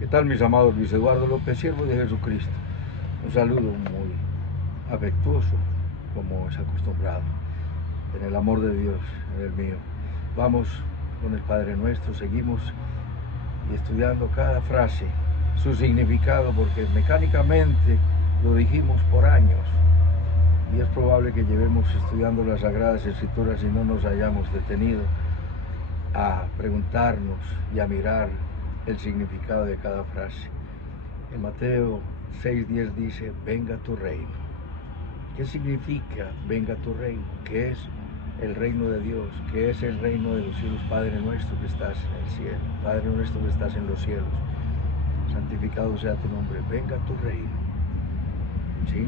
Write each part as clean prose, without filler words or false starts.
¿Qué tal, mis amados? Luis Eduardo López, siervo de Jesucristo. Un saludo muy afectuoso, como es acostumbrado, en el amor de Dios, en el mío. Vamos con el Padre Nuestro, seguimos y estudiando cada frase, su significado, porque mecánicamente lo dijimos por años. Y es probable que llevemos estudiando las Sagradas Escrituras y no nos hayamos detenido a preguntarnos y a mirar el significado de cada frase. En Mateo 6:10 dice, venga tu reino. ¿Qué significa venga tu reino? ¿Qué es el reino de Dios? ¿Qué es el reino de los cielos? Padre nuestro que estás en el cielo, Padre nuestro que estás en los cielos, santificado sea tu nombre, venga tu reino. ¿Sí?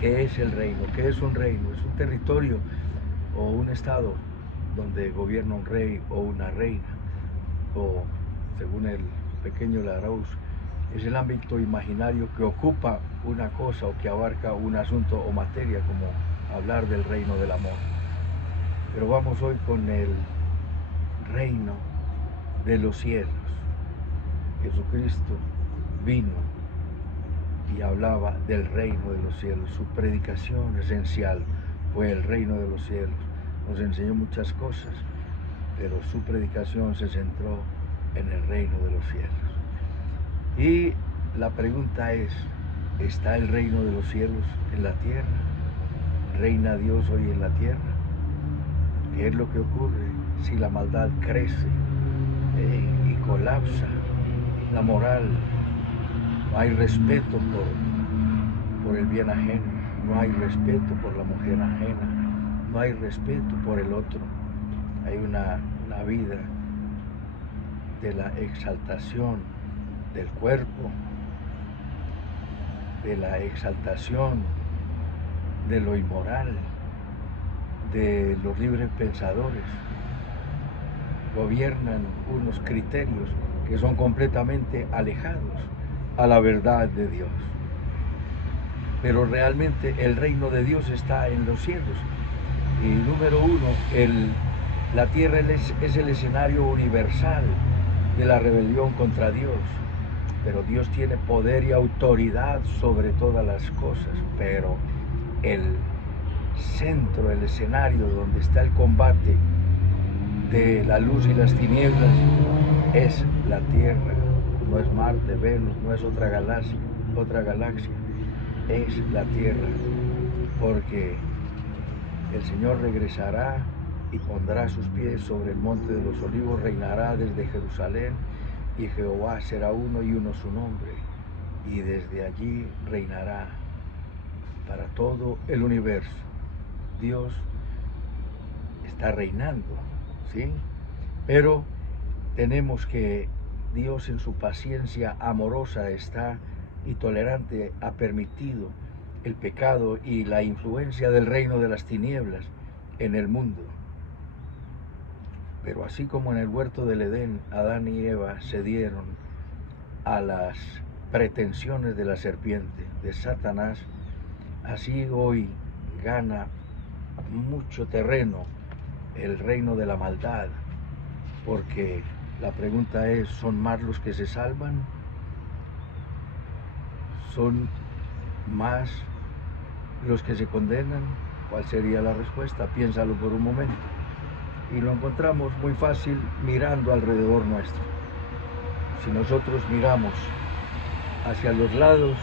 ¿Qué es el reino? ¿Qué es un reino? Es un territorio o un estado donde gobierna un rey o una reina, o según el pequeño Larousse, es el ámbito imaginario que ocupa una cosa o que abarca un asunto o materia, como hablar del reino del amor. Pero vamos hoy con el reino de los cielos. Jesucristo vino y hablaba del reino de los cielos. Su predicación esencial fue el reino de los cielos. Nos enseñó muchas cosas, pero su predicación se centró en el reino de los cielos. Y la pregunta es, ¿está el reino de los cielos en la tierra? ¿Reina Dios hoy en la tierra? ¿Qué es lo que ocurre si la maldad crece y colapsa la moral? No hay respeto por el bien ajeno, no hay respeto por la mujer ajena, no hay respeto por el otro. Hay una vida de la exaltación del cuerpo, de la exaltación de lo inmoral, de los libres pensadores. Gobiernan unos criterios que son completamente alejados a la verdad de Dios. Pero realmente el reino de Dios está en los cielos. Y número uno, la tierra es el escenario universal de la rebelión contra Dios. Pero Dios tiene poder y autoridad sobre todas las cosas. Pero el centro, el escenario donde está el combate de la luz y las tinieblas es la tierra. No es Marte, Venus, no es otra galaxia, es la tierra. Porque el Señor regresará y pondrá sus pies sobre el monte de los olivos, reinará desde Jerusalén, y Jehová será uno y uno su nombre, y desde allí reinará para todo el universo. Dios está reinando, ¿sí? Pero tenemos que Dios en su paciencia amorosa está y tolerante ha permitido el pecado y la influencia del reino de las tinieblas en el mundo. Pero así como en el huerto del Edén, Adán y Eva cedieron a las pretensiones de la serpiente, de Satanás, así hoy gana mucho terreno el reino de la maldad, porque la pregunta es, ¿son más los que se salvan? ¿Son más los que se condenan? ¿Cuál sería la respuesta? Piénsalo por un momento. Y lo encontramos muy fácil mirando alrededor nuestro. Si nosotros miramos hacia los lados,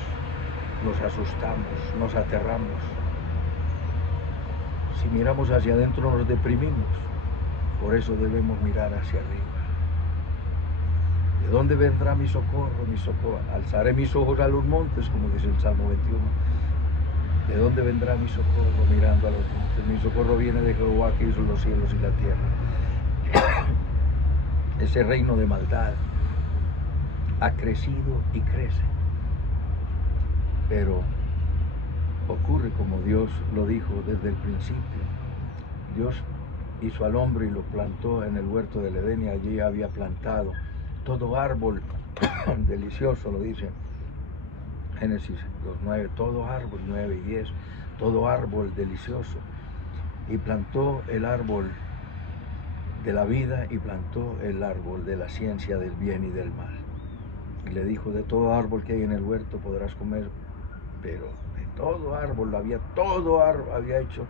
nos asustamos, nos aterramos. Si miramos hacia adentro, nos deprimimos. Por eso debemos mirar hacia arriba. ¿De dónde vendrá mi socorro? Mi socorro. Alzaré mis ojos a los montes, como dice el Salmo 21. ¿De dónde vendrá mi socorro? Mirando a los montes. Mi socorro viene de Jehová, que hizo los cielos y la tierra. Ese reino de maldad ha crecido y crece. Pero ocurre como Dios lo dijo desde el principio. Dios hizo al hombre y lo plantó en el huerto del Edén, y allí había plantado todo árbol delicioso, lo dice Génesis 2:9, todo árbol, 9 y 10, todo árbol delicioso. Y plantó el árbol de la vida y plantó el árbol de la ciencia del bien y del mal. Y le dijo, de todo árbol que hay en el huerto podrás comer, pero de todo árbol, había hecho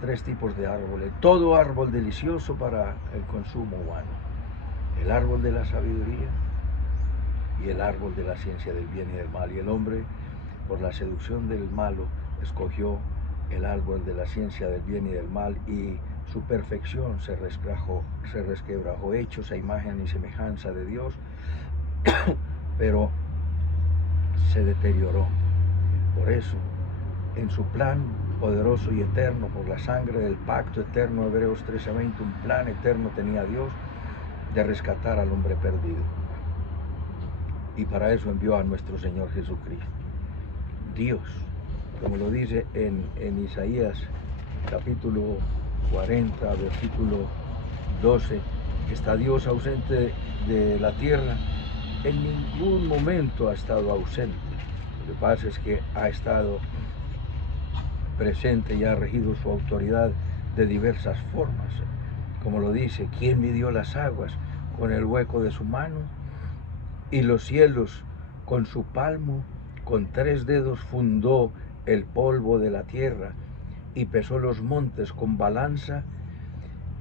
3 tipos de árboles, todo árbol delicioso para el consumo humano. El árbol de la sabiduría y el árbol de la ciencia del bien y del mal. Y el hombre, por la seducción del malo, escogió el árbol de la ciencia del bien y del mal, y su perfección se resquebrajó, hechos a imagen y semejanza de Dios, pero se deterioró. Por eso, en su plan poderoso y eterno, por la sangre del pacto eterno, Hebreos 13:20, un plan eterno tenía Dios de rescatar al hombre perdido. Y para eso envió a nuestro Señor Jesucristo. Dios, como lo dice en Isaías capítulo 40, versículo 12, está Dios ausente de la tierra. En ningún momento ha estado ausente. Lo que pasa es que ha estado presente y ha regido su autoridad de diversas formas. Como lo dice, ¿quién midió las aguas con el hueco de su mano? Y los cielos con su palmo, con 3 dedos fundó el polvo de la tierra, y pesó los montes con balanza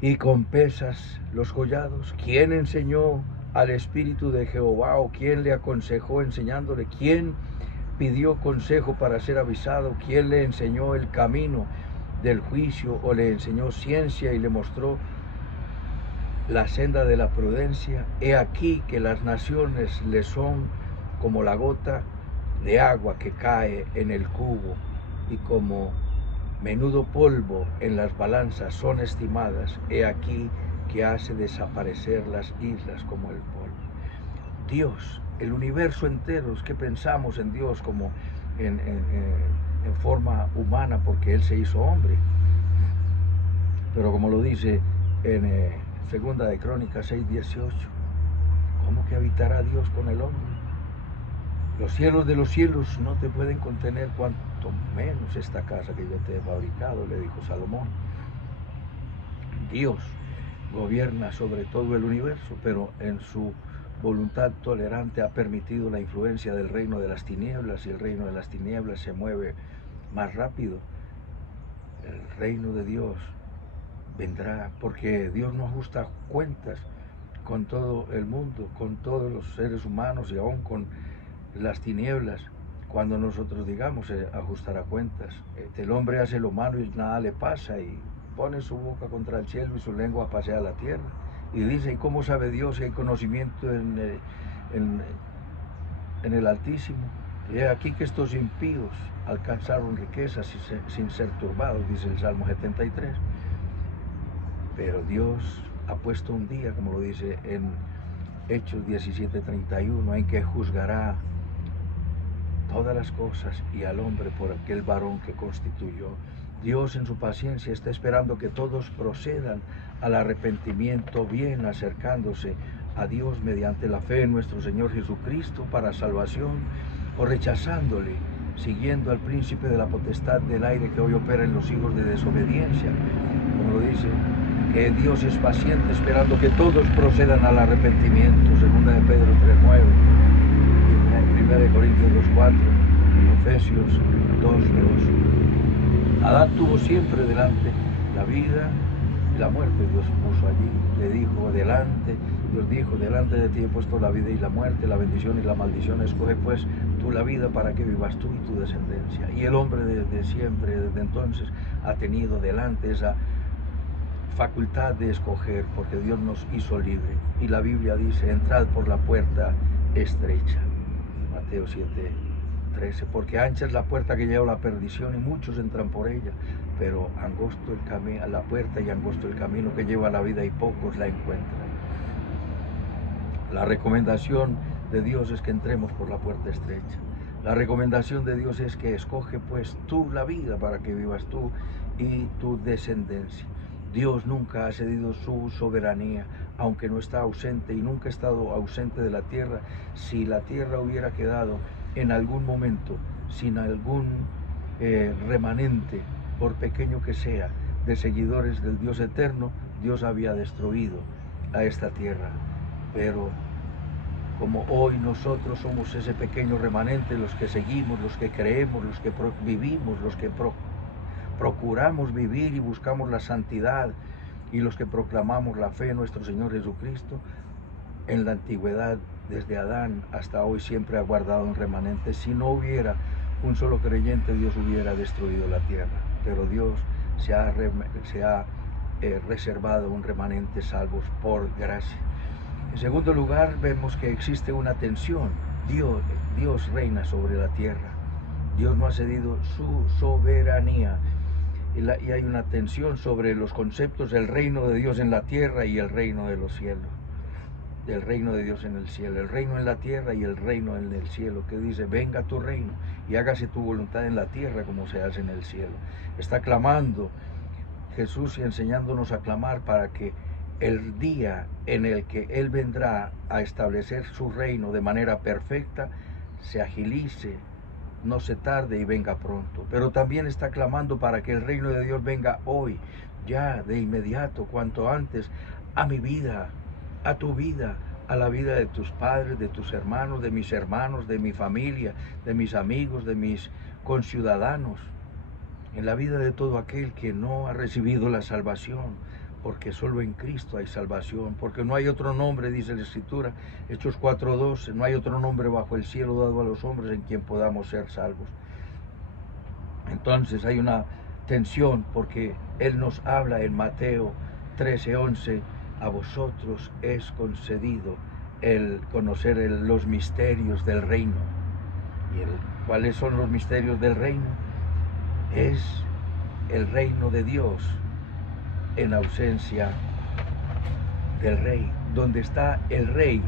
y con pesas los collados. ¿Quién enseñó al Espíritu de Jehová, o quién le aconsejó enseñándole? ¿Quién pidió consejo para ser avisado? ¿Quién le enseñó el camino del juicio, o le enseñó ciencia y le mostró la senda de la prudencia? He aquí que las naciones le son como la gota de agua que cae en el cubo, y como menudo polvo en las balanzas son estimadas. He aquí que hace desaparecer las islas como el polvo. Dios, el universo entero, es que pensamos en Dios como en forma humana, porque Él se hizo hombre. Pero como lo dice en Segunda de Crónicas 6:18, ¿cómo que habitará Dios con el hombre? Los cielos de los cielos no te pueden contener, cuanto menos esta casa que yo te he fabricado, le dijo Salomón. Dios gobierna sobre todo el universo, pero en su voluntad tolerante ha permitido la influencia del reino de las tinieblas, y el reino de las tinieblas se mueve más rápido. El reino de Dios vendrá, porque Dios no ajusta cuentas con todo el mundo, con todos los seres humanos, y aún con las tinieblas. Cuando nosotros digamos ajustará cuentas, el hombre hace lo malo y nada le pasa, y pone su boca contra el cielo y su lengua pasea la tierra, y dice, ¿y cómo sabe Dios si hay conocimiento en el Altísimo? Y aquí que estos impíos alcanzaron riquezas sin ser turbados, dice el Salmo 73. Pero Dios ha puesto un día, como lo dice en Hechos 17:31, en que juzgará todas las cosas y al hombre por aquel varón que constituyó. Dios en su paciencia está esperando que todos procedan al arrepentimiento, bien acercándose a Dios mediante la fe en nuestro Señor Jesucristo para salvación, o rechazándole, siguiendo al príncipe de la potestad del aire que hoy opera en los hijos de desobediencia. Como lo dice, que Dios es paciente, esperando que todos procedan al arrepentimiento. Segunda de Pedro 3:9, 1 de Corintios 2:4, Efesios 2:2. Adán tuvo siempre delante la vida y la muerte. Dios puso allí, le dijo, Dios dijo, delante de ti he puesto la vida y la muerte, la bendición y la maldición. Escoge pues tú la vida para que vivas tú y tu descendencia. Y el hombre desde siempre, desde entonces, ha tenido delante esa facultad de escoger, porque Dios nos hizo libre. Y la Biblia dice, entrad por la puerta estrecha. Mateo 7:13, porque ancha es la puerta que lleva a la perdición, y muchos entran por ella, pero angosto el camino, la puerta, y angosto el camino que lleva a la vida, y pocos la encuentran. La recomendación de Dios es que entremos por la puerta estrecha. La recomendación de Dios es que escoge pues tú la vida para que vivas tú y tu descendencia. Dios nunca ha cedido su soberanía, aunque no está ausente, y nunca ha estado ausente de la tierra. Si la tierra hubiera quedado en algún momento sin algún remanente, por pequeño que sea, de seguidores del Dios eterno, Dios había destruido a esta tierra. Pero como hoy nosotros somos ese pequeño remanente, los que seguimos, los que creemos, los que vivimos, los que procuramos vivir y buscamos la santidad, y los que proclamamos la fe en nuestro Señor Jesucristo. En la antigüedad, desde Adán hasta hoy, siempre ha guardado un remanente. Si no hubiera un solo creyente, Dios hubiera destruido la tierra, pero Dios se ha reservado un remanente salvos por gracia. En segundo lugar, vemos que existe una tensión. Dios reina sobre la tierra. Dios no ha cedido su soberanía. Y hay una tensión sobre los conceptos del reino de Dios en la tierra y el reino de los cielos. Del reino de Dios en el cielo, el reino en la tierra y el reino en el cielo, que dice: venga tu reino y hágase tu voluntad en la tierra como se hace en el cielo. Está clamando Jesús y enseñándonos a clamar para que el día en el que Él vendrá a establecer su reino de manera perfecta se agilice, no se tarde y venga pronto. Pero también está clamando para que el reino de Dios venga hoy, ya, de inmediato, cuanto antes, a mi vida, a tu vida, a la vida de tus padres, de tus hermanos, de mis hermanos, de mi familia, de mis amigos, de mis conciudadanos, en la vida de todo aquel que no ha recibido la salvación, porque solo en Cristo hay salvación, porque no hay otro nombre, dice la Escritura, Hechos 4:12, no hay otro nombre bajo el cielo dado a los hombres en quien podamos ser salvos. Entonces hay una tensión, porque Él nos habla en Mateo 13:11, a vosotros es concedido el conocer los misterios del reino. ¿Y cuáles son los misterios del reino? Es el reino de Dios en ausencia del rey. Donde está el rey,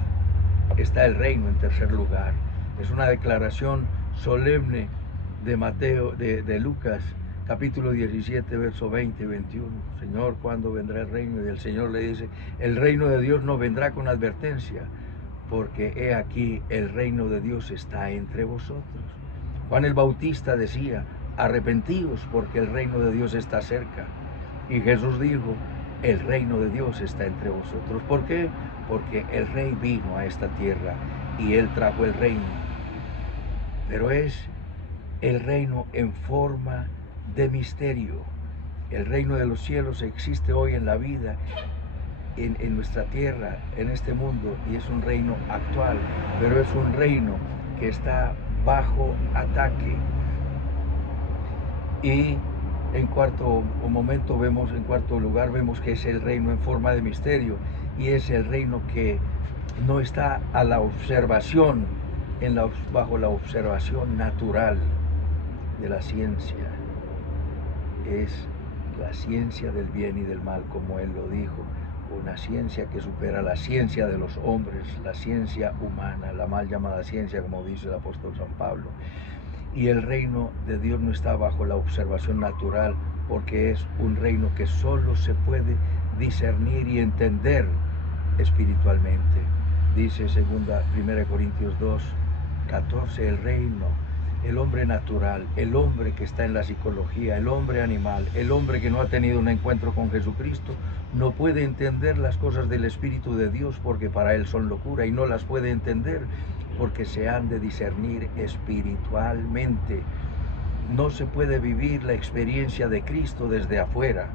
está el reino en tercer lugar. Es una declaración solemne de Mateo, de Lucas, capítulo 17, verso 20 y 21. Señor, ¿cuándo vendrá el reino? Y el Señor le dice: el reino de Dios no vendrá con advertencia, porque he aquí el reino de Dios está entre vosotros. Juan el Bautista decía: arrepentíos, porque el reino de Dios está cerca. Y Jesús dijo: el reino de Dios está entre vosotros. ¿Por qué? Porque el rey vino a esta tierra y Él trajo el reino. Pero es el reino en forma de misterio. El reino de los cielos existe hoy en la vida, en nuestra tierra, en este mundo, y es un reino actual, pero es un reino que está bajo ataque. Y en cuarto lugar vemos que es el reino en forma de misterio, y es el reino que no está a la observación, bajo la observación natural de la ciencia. Es la ciencia del bien y del mal, como Él lo dijo, una ciencia que supera la ciencia de los hombres, la ciencia humana, la mal llamada ciencia, como dice el apóstol San Pablo. Y el reino de Dios no está bajo la observación natural, porque es un reino que solo se puede discernir y entender espiritualmente. Dice 1 Corintios 2:14, el reino, el hombre natural, el hombre que está en la psicología, el hombre animal, el hombre que no ha tenido un encuentro con Jesucristo, no puede entender las cosas del Espíritu de Dios, porque para él son locura, y no las puede entender porque se han de discernir espiritualmente. No se puede vivir la experiencia de Cristo desde afuera,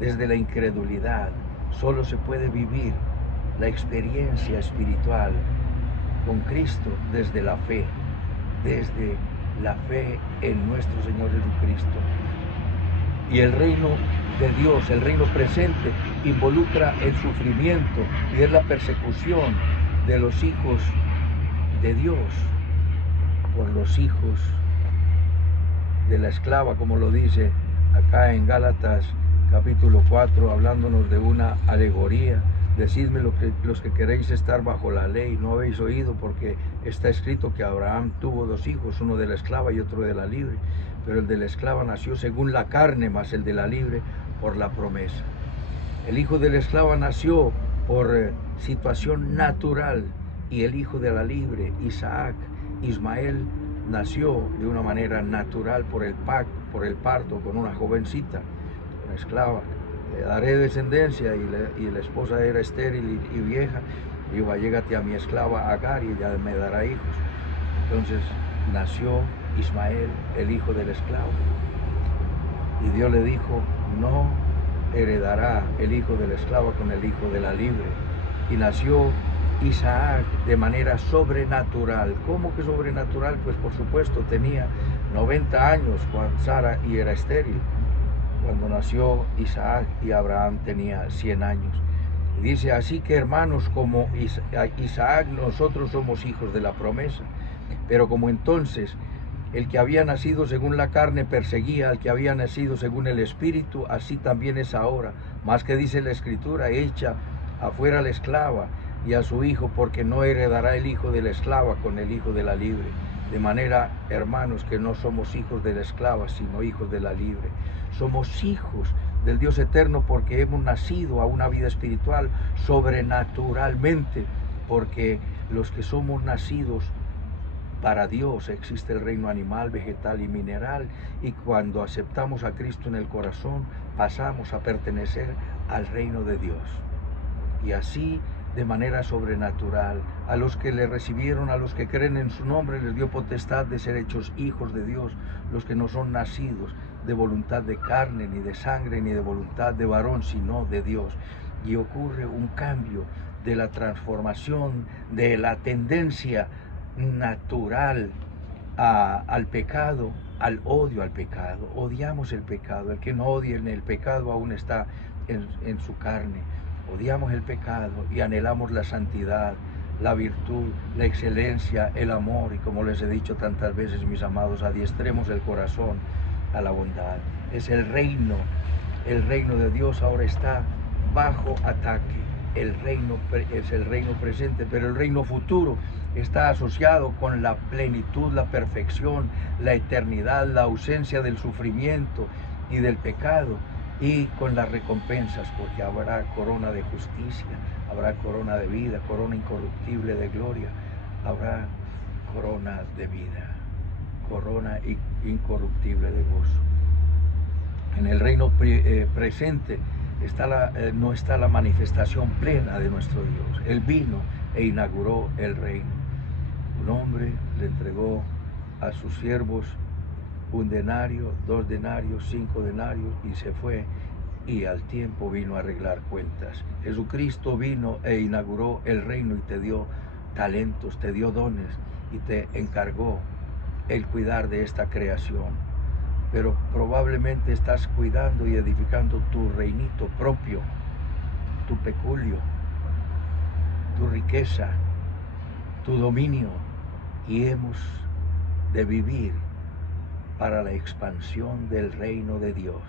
desde la incredulidad. Solo se puede vivir la experiencia espiritual con Cristo desde la fe en nuestro Señor Jesucristo. Y el reino de Dios, el reino presente, involucra el sufrimiento y es la persecución de los hijos de Dios por los hijos de la esclava, como lo dice acá en Gálatas capítulo 4, hablándonos de una alegoría. Decidme los que queréis estar bajo la ley, ¿no habéis oído? Porque está escrito que Abraham tuvo 2 hijos, uno de la esclava y otro de la libre. Pero el de la esclava nació según la carne, mas el de la libre por la promesa. El hijo de la esclava nació por situación natural, y el hijo de la libre, Ismael, nació de una manera natural por el parto con una jovencita, una esclava. Le daré descendencia, y la esposa era estéril y vieja, Dijo, allégate a mi esclava Agar y ella me dará hijos. Entonces nació Ismael, el hijo del esclavo. Y Dios le dijo, no heredará el hijo del esclavo con el hijo de la libre. Y nació Isaac de manera sobrenatural. ¿Cómo que sobrenatural? Pues por supuesto tenía 90 años cuando Sara y era estéril. Cuando nació Isaac y Abraham tenía 100 años. Y dice, así que hermanos, como Isaac, nosotros somos hijos de la promesa. Pero como entonces el que había nacido según la carne perseguía al que había nacido según el Espíritu, así también es ahora. Más que dice la Escritura, echa afuera a la esclava y a su hijo, porque no heredará el hijo de la esclava con el hijo de la libre. De manera, hermanos, que no somos hijos de la esclava, sino hijos de la libre. Somos hijos del Dios eterno porque hemos nacido a una vida espiritual sobrenaturalmente, porque los que somos nacidos para Dios existe el reino animal, vegetal y mineral, y cuando aceptamos a Cristo en el corazón pasamos a pertenecer al reino de Dios. Y así, de manera sobrenatural, a los que le recibieron, a los que creen en su nombre, les dio potestad de ser hechos hijos de Dios, los que no son nacidos de voluntad de carne, ni de sangre, ni de voluntad de varón, sino de Dios. Y ocurre un cambio de la transformación, de la tendencia natural al pecado, al odio al pecado. Odiamos el pecado. El que no odia en el pecado aún está en su carne. Odiamos el pecado y anhelamos la santidad, la virtud, la excelencia, el amor. Y como les he dicho tantas veces, mis amados, adiestremos el corazón a la bondad. Es el reino de Dios ahora está bajo ataque. El reino es el reino presente, pero el reino futuro está asociado con la plenitud, la perfección, la eternidad, la ausencia del sufrimiento y del pecado, y con las recompensas, porque habrá corona de justicia, habrá corona de vida, corona incorruptible de gloria, habrá corona de vida, corona incorruptible de gozo. En el reino presente no está la manifestación plena de nuestro Dios. Él vino e inauguró el reino. Un hombre le entregó a sus siervos 1 denario, 2 denarios, 5 denarios y se fue, y al tiempo vino a arreglar cuentas. Jesucristo vino e inauguró el reino y te dio talentos, te dio dones y te encargó el cuidar de esta creación. Pero probablemente estás cuidando y edificando tu reinito propio, tu peculio, tu riqueza, tu dominio, y hemos de vivir para la expansión del reino de Dios.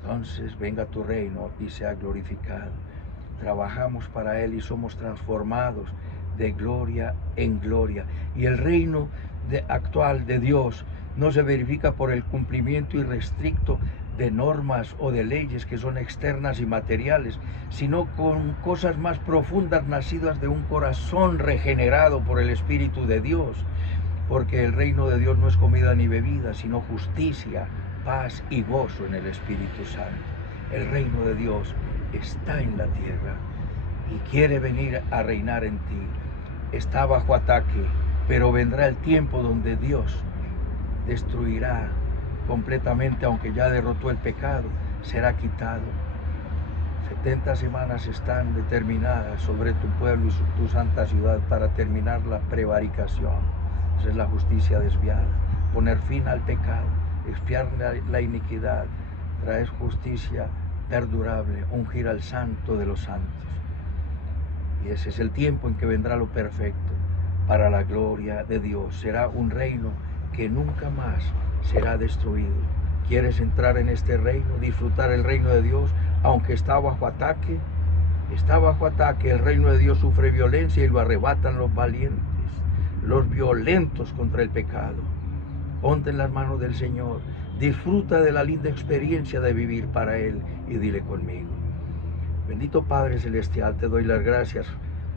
Entonces venga tu reino y sea glorificado. Trabajamos para Él y somos transformados de gloria en gloria. Y el reino actual de Dios no se verifica por el cumplimiento irrestricto de normas o de leyes que son externas y materiales, sino con cosas más profundas nacidas de un corazón regenerado por el Espíritu de Dios. Porque el reino de Dios no es comida ni bebida, sino justicia, paz y gozo en el Espíritu Santo. El reino de Dios está en la tierra y quiere venir a reinar en ti. Está bajo ataque, pero vendrá el tiempo donde Dios destruirá completamente, aunque ya derrotó el pecado, será quitado. 70 semanas están determinadas sobre tu pueblo y tu santa ciudad para terminar la prevaricación. Esa es la justicia desviada, poner fin al pecado, expiar la iniquidad, traer justicia perdurable, ungir al santo de los santos. Y ese es el tiempo en que vendrá lo perfecto para la gloria de Dios. Será un reino que nunca más será destruido. ¿Quieres entrar en este reino, disfrutar el reino de Dios, aunque está bajo ataque? Está bajo ataque, el reino de Dios sufre violencia y lo arrebatan los valientes, los violentos contra el pecado. Ponte en las manos del Señor, disfruta de la linda experiencia de vivir para Él y dile conmigo: bendito Padre Celestial, te doy las gracias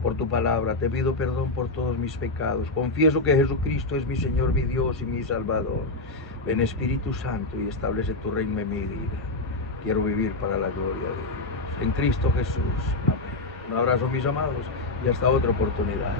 por tu palabra, te pido perdón por todos mis pecados, confieso que Jesucristo es mi Señor, mi Dios y mi Salvador. Ven Espíritu Santo y establece tu reino en mi vida. Quiero vivir para la gloria de Dios. En Cristo Jesús. Amén. Un abrazo, mis amados, y hasta otra oportunidad.